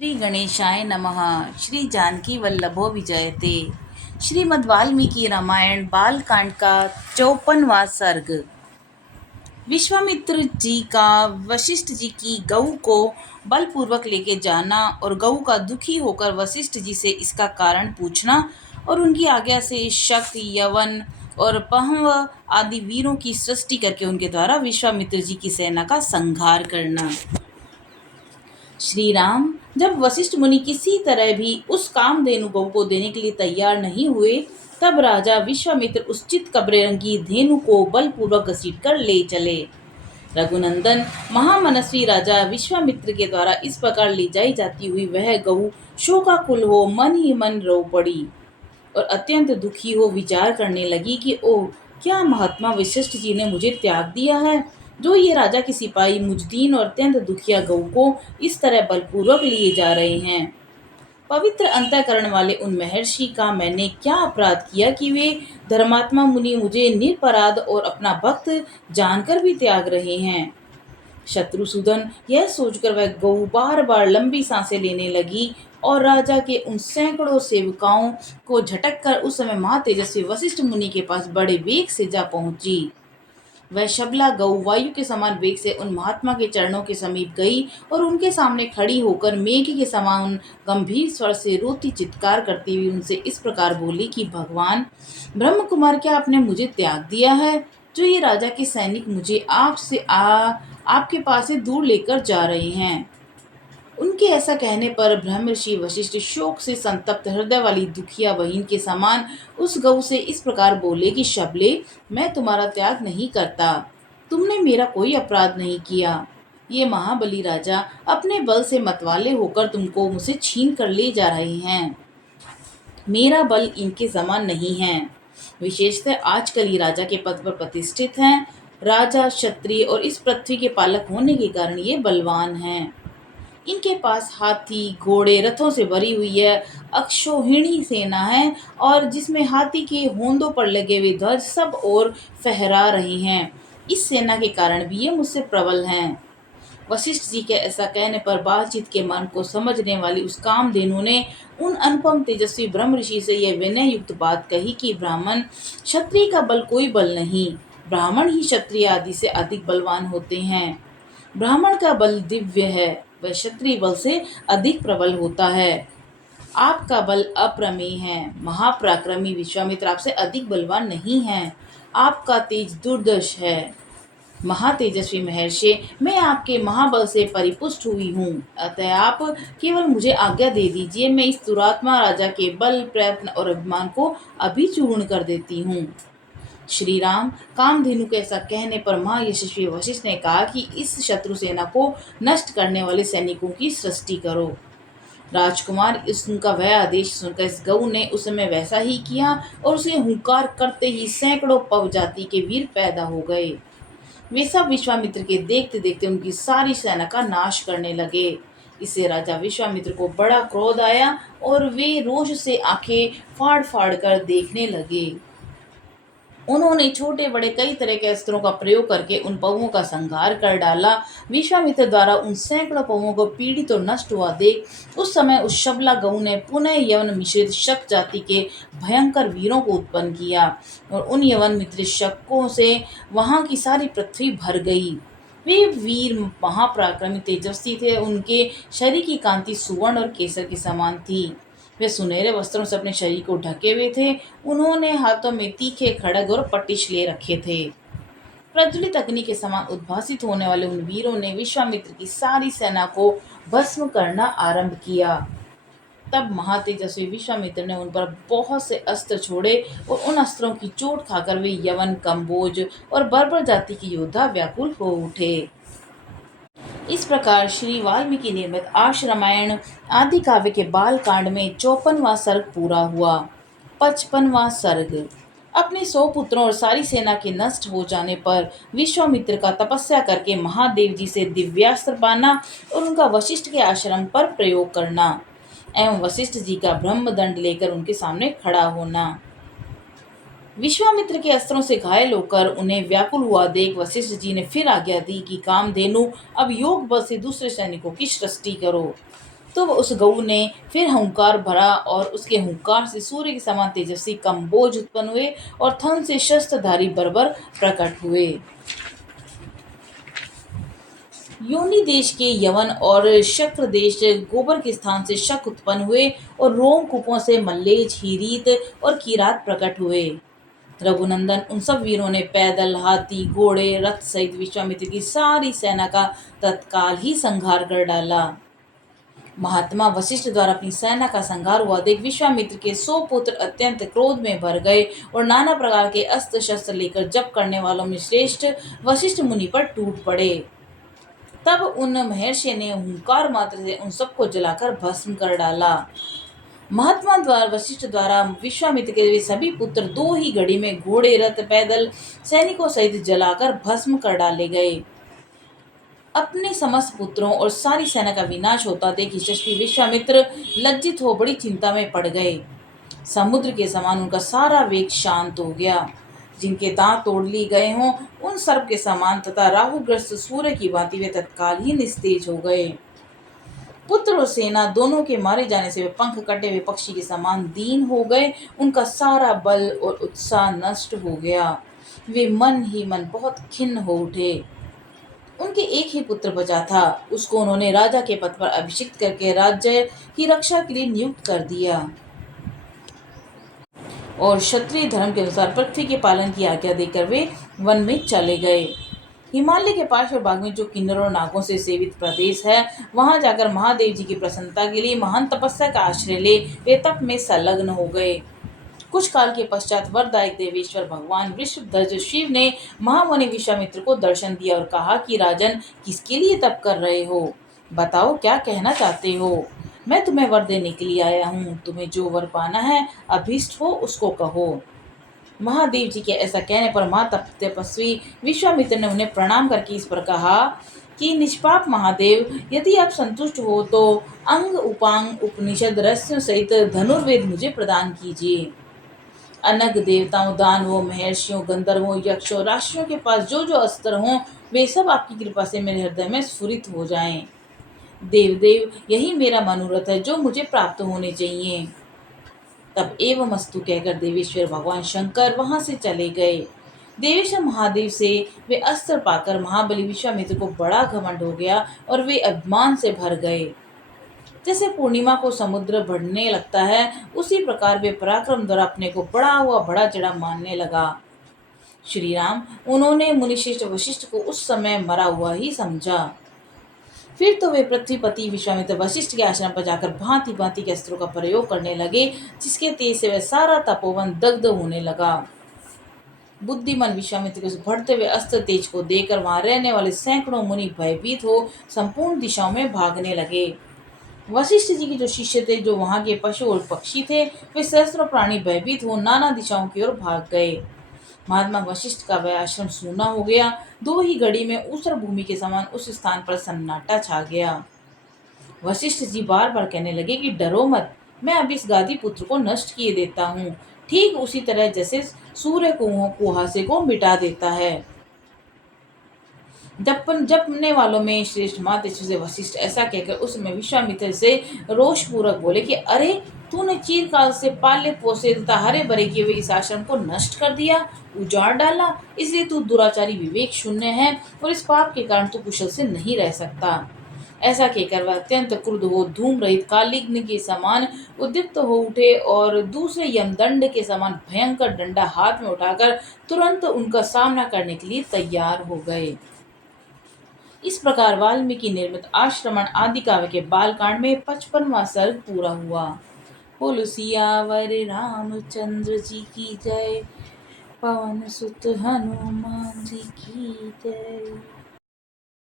श्री गणेशाय नमः। श्री जानकी वल्लभो विजयते। श्रीमद् वाल्मीकि रामायण बालकांड का 54वां सर्ग। विश्वामित्र जी का वशिष्ठ जी की गऊ को बलपूर्वक लेके जाना और गऊ का दुखी होकर वशिष्ठ जी से इसका कारण पूछना और उनकी आज्ञा से शक, यवन और पहव आदि वीरों की सृष्टि करके उनके द्वारा विश्वामित्र जी की सेना का संहार करना। श्री राम जब वशिष्ठ मुनि किसी तरह भी उस कामधेनु गौ को देने के लिए तैयार नहीं हुए, तब राजा विश्वामित्र उस चित कबरे रंग की धेनु को बलपूर्वक घसीट कर ले चले। रघुनंदन महामनस्वी राजा विश्वामित्र के द्वारा इस प्रकार ले जाई जाती हुई वह गऊ शोकाकुल हो मन ही मन रो पड़ी और अत्यंत दुखी हो विचार करने लगी कि ओह, क्या महात्मा वशिष्ठ जी ने मुझे त्याग दिया है, जो ये राजा के सिपाही मुझ दीन और अत्यंत दुखिया गऊ को इस तरह बलपूर्वक लिए जा रहे हैं। पवित्र अंतःकरण वाले उन महर्षि का मैंने क्या अपराध किया कि वे धर्मात्मा मुनि मुझे निरपराध और अपना भक्त जानकर भी त्याग रहे हैं। शत्रुसूदन यह सोचकर वह गऊ बार बार लंबी सांसें लेने लगी और राजा के उन सैकड़ों सेवकाओं को झटक कर उस समय महातेजस्वी वशिष्ठ मुनि के पास बड़े वेग से जा पहुंची। वह शबला गऊ वायु के समान वेग से उन महात्मा के चरणों के समीप गई और उनके सामने खड़ी होकर मेघ के समान गंभीर स्वर से रोती चित्कार करती हुई उनसे इस प्रकार बोली कि भगवान ब्रह्म कुमार, क्या आपने मुझे त्याग दिया है, जो ये राजा के सैनिक मुझे आपके पास से दूर लेकर जा रहे हैं। उनके ऐसा कहने पर ब्रह्मर्षि वशिष्ठ शोक से संतप्त हृदय वाली दुखिया बहिन के समान उस गऊ से इस प्रकार बोले कि शबले, मैं तुम्हारा त्याग नहीं करता। तुमने मेरा कोई अपराध नहीं किया। ये महाबली राजा अपने बल से मतवाले होकर तुमको मुझसे छीन कर ले जा रहे हैं। मेरा बल इनके समान नहीं है। विशेषतः आजकल ये राजा के पद पर प्रतिष्ठित हैं। राजा क्षत्रिय और इस पृथ्वी के पालक होने के कारण ये बलवान हैं। इनके पास हाथी, घोड़े, रथों से भरी हुई यह अक्षौहिणी सेना है और जिसमें हाथी के होंदों पर लगे हुए ध्वज सब ओर फहरा रहे हैं। इस सेना के कारण भी ये मुझसे प्रबल हैं। वशिष्ठ जी के ऐसा कहने पर बातचीत के मन को समझने वाली उस कामधेनु ने उन अनुपम तेजस्वी ब्रह्म ऋषि से यह विनय युक्त बात कही कि ब्राह्मण क्षत्रिय का बल कोई बल नहीं, ब्राह्मण ही क्षत्रिय आदि से अधिक बलवान होते हैं। ब्राह्मण का बल दिव्य है, वह क्षत्रिय बल से अधिक प्रबल होता है। आपका बल अप्रमेय है। महापराक्रमी विश्वामित्र आपसे अधिक बलवान नहीं है। आपका तेज दुर्दश है। महातेजस्वी महर्षि, मैं आपके महाबल से परिपुष्ट हुई हूँ, अतः आप केवल मुझे आज्ञा दे दीजिए, मैं इस दुरात्मा राजा के बल, प्रयत्न और अभिमान को अभी चूर्ण कर देती हूँ। श्री राम कामधेनु के ऐसा कहने पर महायशस्वी वशिष्ठ ने कहा कि इस शत्रु सेना को नष्ट करने वाले सैनिकों की सृष्टि करो। राजकुमार, उनका वह आदेश सुनकर इस गऊ ने उस समय वैसा ही किया और उसे हुंकार करते ही सैकड़ों पव जाति के वीर पैदा हो गए। वे सब विश्वामित्र के देखते देखते उनकी सारी सेना का नाश करने लगे। इससे राजा विश्वामित्र को बड़ा क्रोध आया और वे रोष से आंखें फाड़ फाड़ कर देखने लगे। उन्होंने छोटे बड़े कई तरह के अस्त्रों का प्रयोग करके उन पवों का संहार कर डाला। विश्वामित्र द्वारा उन सैकड़ों पवों को पीड़ित और नष्ट हुआ देख उस समय उस शबला गऊ ने पुनः यवन मिश्रित शक जाति के भयंकर वीरों को उत्पन्न किया और उन यवन मिश्रित शकों से वहां की सारी पृथ्वी भर गई। वे वीर महापराक्रमी तेजस्वी थे। उनके शरीर की कांति सुवर्ण और केसर के समान थी। वे सुनहरे वस्त्रों से अपने शरीर को ढके हुए थे। उन्होंने हाथों में तीखे खड़ग और पटिश ले रखे थे। प्रज्वलित अग्नि के समान उद्भासित होने वाले उन वीरों ने विश्वामित्र की सारी सेना को भस्म करना आरंभ किया। तब महातेजस्वी विश्वामित्र ने उन पर बहुत से अस्त्र छोड़े और उन अस्त्रों की चोट खाकर वे यवन, कंबोज और बर्बर जाति के योद्धा व्याकुल हो उठे। इस प्रकार श्री वाल्मीकि निर्मित आर्ष रामायण आदि काव्य के बाल कांड में 54वां सर्ग पूरा हुआ। 55वां सर्ग। अपने 100 पुत्रों और सारी सेना के नष्ट हो जाने पर विश्वामित्र का तपस्या करके महादेव जी से दिव्यास्त्र पाना और उनका वशिष्ठ के आश्रम पर प्रयोग करना एवं वशिष्ठ जी का ब्रह्मदंड लेकर उनके सामने खड़ा होना। विश्वामित्र के अस्त्रों से घायल होकर उन्हें व्याकुल हुआ देख वशिष्ठ जी ने फिर आज्ञा दी कि कामधेनु अब योग बल से दूसरे सैनिकों की सृष्टि करो। तो उस गऊ ने फिर हुंकार भरा और उसके हुंकार से सूर्य के समान तेजस्वी कम्बोज उत्पन्न हुए और थन से शस्त्रधारी बर्बर प्रकट हुए। योनि देश के यवन और शक्र देश गोबर के स्थान से शक उत्पन्न हुए और रोम कूपों से मल्लेज, हीरीत और किरात प्रकट हुए। रघुनंदन उन सब वीरों ने पैदल, हाथी, घोड़े, रथ सहित विश्वामित्र की सारी सेना का तत्काल ही संहार कर डाला। महात्मा वशिष्ठ द्वारा अपनी सेना का संहार हुआ देख विश्वामित्र के 100 पुत्र अत्यंत क्रोध में भर गए और नाना प्रकार के अस्त्र शस्त्र लेकर जप करने वालों में श्रेष्ठ वशिष्ठ मुनि पर टूट पड़े। तब उन महर्षि ने हुंकार मात्र से उन सबको जलाकर भस्म कर डाला। महात्मा द्वारा वशिष्ठ द्वारा विश्वामित्र के वे सभी पुत्र 2 ही घड़ी में घोड़े, रथ, पैदल सैनिकों सहित जलाकर भस्म कर डाले गए। अपने समस्त पुत्रों और सारी सेना का विनाश होता देख यशस्वी विश्वामित्र लज्जित हो बड़ी चिंता में पड़ गए। समुद्र के समान उनका सारा वेग शांत हो गया। जिनके दांत तोड़ लिए गए हों उन सर्प के समान तथा राहुग्रस्त सूर्य की भांति वे तत्काल ही निस्तेज हो गए। पुत्र और सेना दोनों के मारे जाने से वे पंख कटे हुए पक्षी के समान दीन हो गए। उनका सारा बल और उत्साह नष्ट हो गया। वे मन ही मन बहुत खिन्न हो उठे। उनके एक ही पुत्र बचा था, उसको उन्होंने राजा के पद पर अभिषिक्त करके राज्य की रक्षा के लिए नियुक्त कर दिया और क्षत्रिय धर्म के अनुसार पृथ्वी के पालन की आज्ञा देकर वे वन में चले गए। हिमालय के पार्श्व भाग में जो किन्नर और नागों से सेवित प्रदेश है, वहां जाकर महादेव जी की प्रसन्नता के लिए महान तपस्या का आश्रय ले वे तप में संलग्न हो गए। कुछ काल के पश्चात वरदायक देवेश्वर भगवान वृषभध्वज शिव ने महामुनि विश्वामित्र को दर्शन दिया और कहा कि राजन, किसके लिए तप कर रहे हो? बताओ, क्या कहना चाहते हो? मैं तुम्हें वर देने के लिए आया हूँ। तुम्हें जो वर पाना है, अभीष्ट हो, उसको कहो। महादेव जी के ऐसा कहने पर तपस्वी विश्वामित्र ने उन्हें प्रणाम करके इस पर कहा कि निष्पाप महादेव, यदि आप संतुष्ट हो तो अंग उपांग उपनिषद रहस्यों सहित धनुर्वेद मुझे प्रदान कीजिए। अनग देवताओं, दानवों, महर्षियों, गंधर्वों, यक्षों, राक्षसों के पास जो जो अस्त्र हों वे सब आपकी कृपा से मेरे हृदय में स्फुरित हो जाएं। देवदेव, यही मेरा मनोरथ है जो मुझे प्राप्त होने चाहिए। तब एवं अस्तु कहकर देवेश्वर भगवान शंकर वहां से चले गए। देवेश्वर महादेव से वे अस्त्र पाकर महाबली विश्वामित्र को बड़ा घमंड हो गया और वे अभिमान से भर गए। जैसे पूर्णिमा को समुद्र बढ़ने लगता है, उसी प्रकार वे पराक्रम द्वारा अपने को बड़ा हुआ बड़ा चढ़ा मानने लगा। श्री राम, उन्होंने मुनिश्रेष्ठ वशिष्ठ को उस समय मरा हुआ ही समझा। फिर तो वे पृथ्वीपति विश्वामित्र वशिष्ठ के आश्रम पर जाकर भांति भांति के अस्त्रों का प्रयोग करने लगे, जिसके तेज से वह सारा तपोवन दग्ध होने लगा। बुद्धिमान विश्वामित्र के उस बढ़ते हुए अस्त्र तेज को देखकर वहां रहने वाले सैकड़ों मुनि भयभीत हो संपूर्ण दिशाओं में भागने लगे। वशिष्ठ जी के जो शिष्य थे, जो वहां के पशु और पक्षी थे, वे सहस्त्रों प्राणी भयभीत हो नाना दिशाओं की ओर भाग गए। महात्मा वशिष्ठ का वह आश्रम सूना हो गया। 2 ही घड़ी में ऊसर भूमि के समान उस स्थान पर सन्नाटा छा गया। वशिष्ठ जी बार बार कहने लगे कि डरो मत, मैं अब इस गादी पुत्र को नष्ट किए देता हूँ, ठीक उसी तरह जैसे सूर्य कुहासे को मिटा देता है। जपने वालों में श्रेष्ठ मातृ वशिष्ठ ऐसा कहकर उस समय विश्वामित्र से रोष पूर्वक बोले कि अरे, तूने चीरकाल से पाले पोसे तथा हरे भरे किए हुए इस आश्रम को नष्ट कर दिया, उजाड़ डाला, इसलिए तू दुराचारी विवेक शून्य है और इस पाप के कारण तू कुशल से नहीं रह सकता। ऐसा कहकर वह अत्यंत क्रुद्ध हो धूम रहित कालिग्नि के समान उद्दीप्त हो उठे और दूसरे यमदंड के समान भयंकर डंडा हाथ में उठाकर तुरंत उनका सामना करने के लिए तैयार हो गए। इस प्रकार वाल्मीकि निर्मित आश्रमण आदि काव्य के बालकांड में 55वां सर्ग पूरा हुआ। बोलो सियावर रामचंद्र जी की जय। पवन सुत हनुमान जी की जय।